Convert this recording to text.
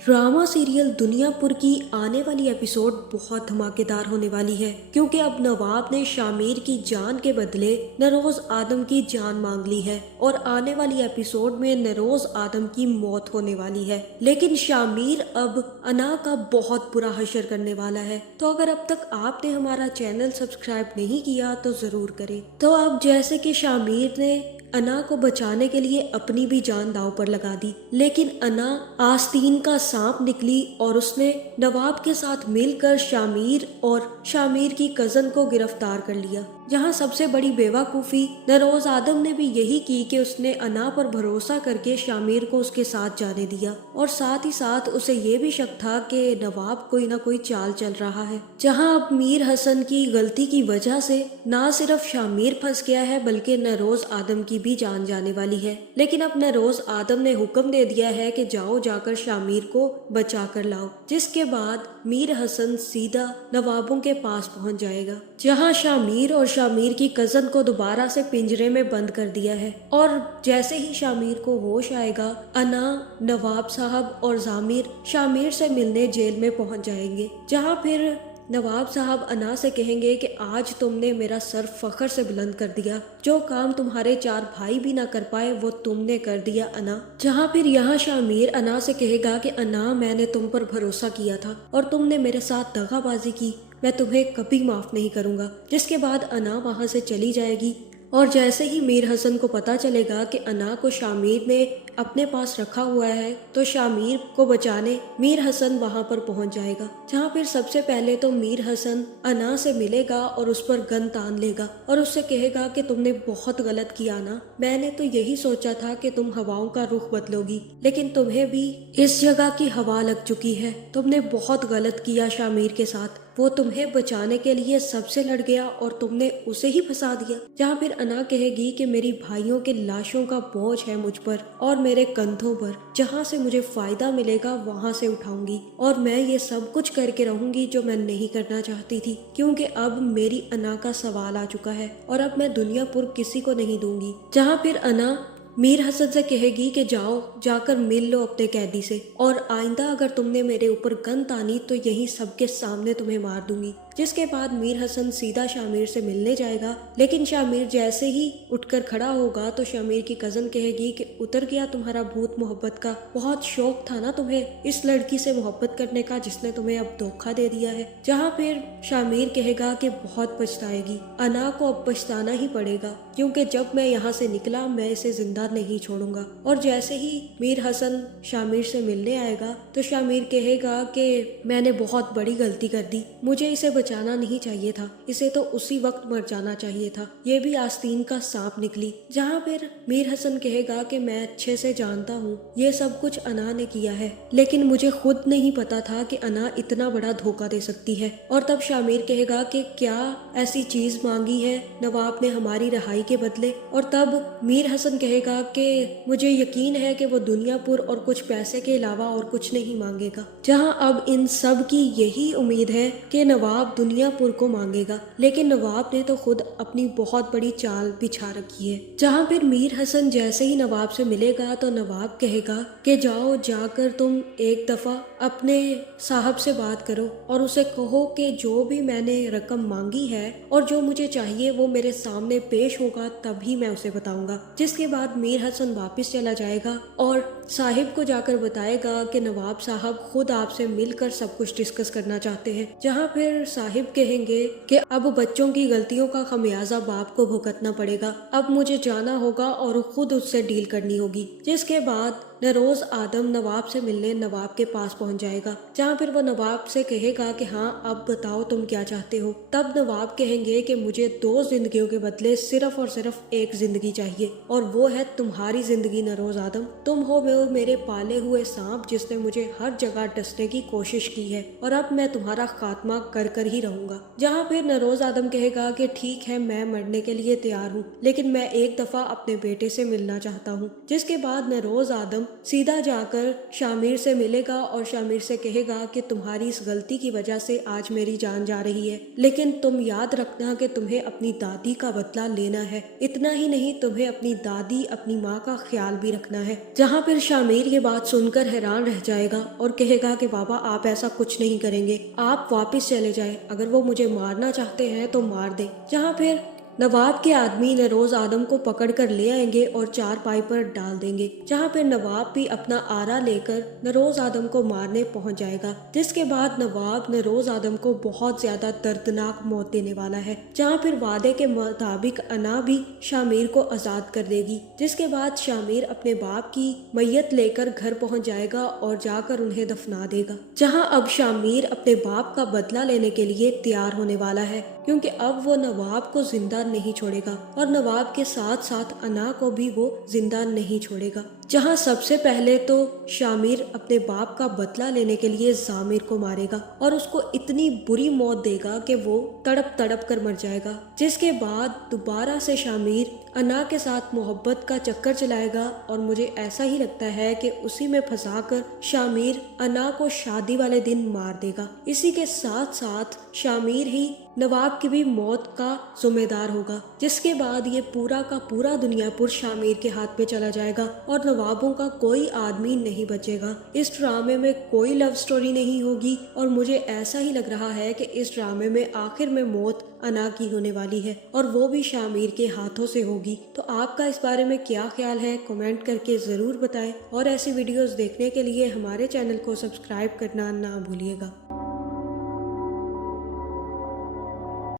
Drama serial Duniyapur की आने वाली एपिसोड बहुत धमाकेदार होने वाली है, क्योंकि अब नवाब ने शामिर की जान के बदले नरोज आदम की जान मांग ली है और आने वाली एपिसोड में नरोज आदम की मौत होने वाली है। लेकिन शामिर अब अना का बहुत बुरा हशर करने वाला है। तो अगर अब तक आपने हमारा चैनल सब्सक्राइब नहीं किया तो जरूर करें। तो अब जैसे कि शामिर ने अना को बचाने के लिए अपनी भी जान दांव पर लगा दी, लेकिन अना आस्तीन का सांप निकली और उसने नवाब के साथ मिलकर शामिर और शामिर की कजन को गिरफ्तार कर लिया। जहां सबसे बड़ी बेवकूफ़ी नरोज आदम ने भी यही की कि उसने अना पर भरोसा करके शामिर को उसके साथ जाने दिया, और साथ ही साथ उसे ये भी शक था कि नवाब कोई ना कोई चाल चल रहा है। जहां अब मीर हसन की गलती की वजह से ना सिर्फ शामिर फंस गया है बल्कि नरोज आदम की भी जान जाने वाली है। लेकिन अब नरोज आदम ने हुक्म दे दिया है कि जाओ जाकर शामिर को बचा कर लाओ, जिसके बाद मीर हसन सीधा नवाबों के पास पहुंच जाएगा, जहां शामिर और शामिर की कजन को दोबारा से पिंजरे में बंद कर दिया है। और जैसे ही शामिर को होश आएगा, अना, नवाब साहब और जामिर शामिर से मिलने जेल में पहुंच जाएंगे, जहां फिर नवाब साहब अना से कहेंगे कि आज तुमने मेरा सर फख्र से बुलंद कर दिया, जो काम तुम्हारे 4 भाई भी ना कर पाए वो तुमने कर दिया अना। जहां फिर यहाँ शामिर अना से कहेगा कि अना, मैंने तुम पर भरोसा किया था और तुमने मेरे साथ दगाबाजी की, मैं तुम्हें कभी माफ नहीं करूंगा। जिसके बाद अना वहां से चली जाएगी। और जैसे ही मीर हसन को पता चलेगा कि अना को शामिर ने अपने पास रखा हुआ है, तो शामिर को बचाने मीर हसन वहां पर पहुंच जाएगा, जहां फिर सबसे पहले तो मीर हसन अना से मिलेगा और उस पर गन तान लेगा और उससे कहेगा कि तुमने बहुत गलत किया ना, मैंने तो यही सोचा था कि तुम हवाओं का रुख बदलोगी, लेकिन तुम्हें भी इस जगह की हवा लग चुकी है। तुमने बहुत गलत किया शामिर के साथ, वो तुम्हें बचाने के लिए सबसे लड़ गया और तुमने उसे ही फंसा दिया। जहाँ फिर अना कहेगी कि मेरी भाइयों के लाशों का बोझ है मुझ पर और मेरे कंधों पर, जहाँ से मुझे फायदा मिलेगा वहाँ से उठाऊंगी, और मैं ये सब कुछ करके रहूंगी जो मैं नहीं करना चाहती थी, क्योंकि अब मेरी अना का सवाल आ चुका है और अब मैं दुनियापुर किसी को नहीं दूंगी। जहाँ फिर अना मीर हसन से कहेगी कि जाओ जाकर मिल लो अपने कैदी से, और आइंदा अगर तुमने मेरे ऊपर गन तानी तो यही सबके सामने तुम्हें मार दूंगी। जिसके बाद मीर हसन सीधा शामिर से मिलने जाएगा, लेकिन शामिर जैसे ही उठकर खड़ा होगा तो शामिर की कजन कहेगी कि उतर गया तुम्हारा भूत मोहब्बत का, बहुत शौक था ना तुम्हें इस लड़की से मोहब्बत करने का जिसने तुम्हें अब धोखा दे दिया है। जहाँ फिर शामिर कहेगा कि बहुत पछताएगी, अना को अब पछताना ही पड़ेगा, क्योंकि जब मैं यहाँ से निकला मैं इसे जिंदा नहीं छोड़ूंगा। और जैसे ही मीर हसन शामिर से मिलने आएगा तो शामिर कहेगा कि मैंने बहुत बड़ी गलती कर दी, मुझे इसे बचाना नहीं चाहिए था, इसे तो उसी वक्त मर जाना चाहिए था, ये भी आस्तीन का सांप निकली। जहाँ फिर मीर हसन कहेगा कि मैं अच्छे से जानता हूँ ये सब कुछ अना ने किया है, लेकिन मुझे खुद नहीं पता था कि अना इतना बड़ा धोखा दे सकती है। और तब शामिर कहेगा कि क्या ऐसी चीज मांगी है नवाब ने हमारी रहाई के बदले। और तब मीर हसन कहेगा कि मुझे यकीन है कि वो दुनियापुर और कुछ पैसे के अलावा और कुछ नहीं मांगेगा। जहां अब इन सब की यही उम्मीद है कि नवाब दुनियापुर को मांगेगा, लेकिन नवाब ने तो खुद अपनी बहुत बड़ी चाल बिछा रखी है। जहां फिर मीर हसन जैसे ही नवाब से मिलेगा तो नवाब कहेगा कि जाओ जाकर तुम एक दफा अपने साहब से बात करो और उसे कहो कि जो भी मैंने रकम मांगी है और जो मुझे चाहिए वो मेरे सामने पेश होगा, तभी मैं उसे बताऊंगा। जिसके बाद मीर हसन वापस चला जाएगा और साहिब को जाकर बताएगा कि नवाब साहब खुद आपसे मिलकर सब कुछ डिस्कस करना चाहते हैं। जहां फिर साहिब कहेंगे कि अब बच्चों की गलतियों का खमियाजा बाप को भुगतना पड़ेगा, अब मुझे जाना होगा और खुद उससे डील करनी होगी। जिसके बाद नरोज आदम नवाब से मिलने नवाब के पास पहुंच जाएगा, जहां फिर वो नवाब से कहेगा कि हाँ अब बताओ तुम क्या चाहते हो। तब नवाब कहेंगे कि मुझे 2 जिंदगियों के बदले सिर्फ और सिर्फ एक जिंदगी चाहिए, और वो है तुम्हारी जिंदगी नरोज आदम। तुम हो वो मेरे पाले हुए सांप जिसने मुझे हर जगह डसने की कोशिश की है, और अब मैं तुम्हारा खात्मा कर कर ही रहूंगा। जहाँ फिर नरोज आदम कहेगा कि ठीक है मैं मरने के लिए तैयार हूँ, लेकिन मैं एक दफा अपने बेटे से मिलना चाहता हूँ। जिसके बाद नरोज आदम सीधा जाकर शामिर से मिलेगा और शामिर से कहेगा कि तुम्हारी इस गलती की वजह से आज मेरी जान जा रही है, लेकिन तुम याद रखना कि तुम्हें अपनी दादी का बदला लेना है। इतना ही नहीं, तुम्हें अपनी दादी, अपनी माँ का ख्याल भी रखना है। जहाँ फिर शामिर ये बात सुनकर हैरान रह जाएगा और कहेगा कि बाबा आप ऐसा कुछ नहीं करेंगे, आप वापस चले जाएं, अगर वो मुझे मारना चाहते हैं तो मार दे। जहाँ फिर नवाब के आदमी नरोज आदम को पकड़कर ले आएंगे और चारपाई पर डाल देंगे। जहाँ फिर नवाब भी अपना आरा लेकर नरोज आदम को मारने पहुंच जाएगा, जिसके बाद नवाब नरोज आदम को बहुत ज्यादा दर्दनाक मौत देने वाला है। जहाँ फिर वादे के मुताबिक अना भी शामिर को आजाद कर देगी, जिसके बाद शामिर अपने बाप की मैयत लेकर घर पहुंच जाएगा और जाकर उन्हें दफना देगा। जहाँ अब शामिर अपने बाप का बदला लेने के लिए तैयार होने वाला है, क्योंकि अब वो नवाब को जिंदा नहीं छोड़ेगा और नवाब के साथ साथ अना को भी वो जिंदा नहीं छोड़ेगा। जहां सबसे पहले तो शामिर अपने बाप का बदला लेने के लिए जामिर को मारेगा और उसको इतनी बुरी मौत देगा कि वो तड़प तड़प कर मर जाएगा। जिसके बाद दोबारा से शामिर अना के साथ मोहब्बत का चक्कर चलाएगा और मुझे ऐसा ही लगता है कि उसी में फंसाकर शामिर अना को शादी वाले दिन मार देगा। इसी के साथ साथ शामिर ही नवाब की भी मौत का जिम्मेदार होगा, जिसके बाद ये पूरा का पूरा दुनियापुर शामिर के हाथ में चला जाएगा और नवाबों का कोई आदमी नहीं बचेगा। इस ड्रामे में कोई लव स्टोरी नहीं होगी और मुझे ऐसा ही लग रहा है कि इस ड्रामे में आखिर में मौत अना की होने वाली है और वो भी शामिर के हाथों से होगी। तो आपका इस बारे में क्या ख्याल है, कमेंट करके जरूर बताएं और ऐसी वीडियोस देखने के लिए हमारे चैनल को सब्सक्राइब करना ना भूलिएगा।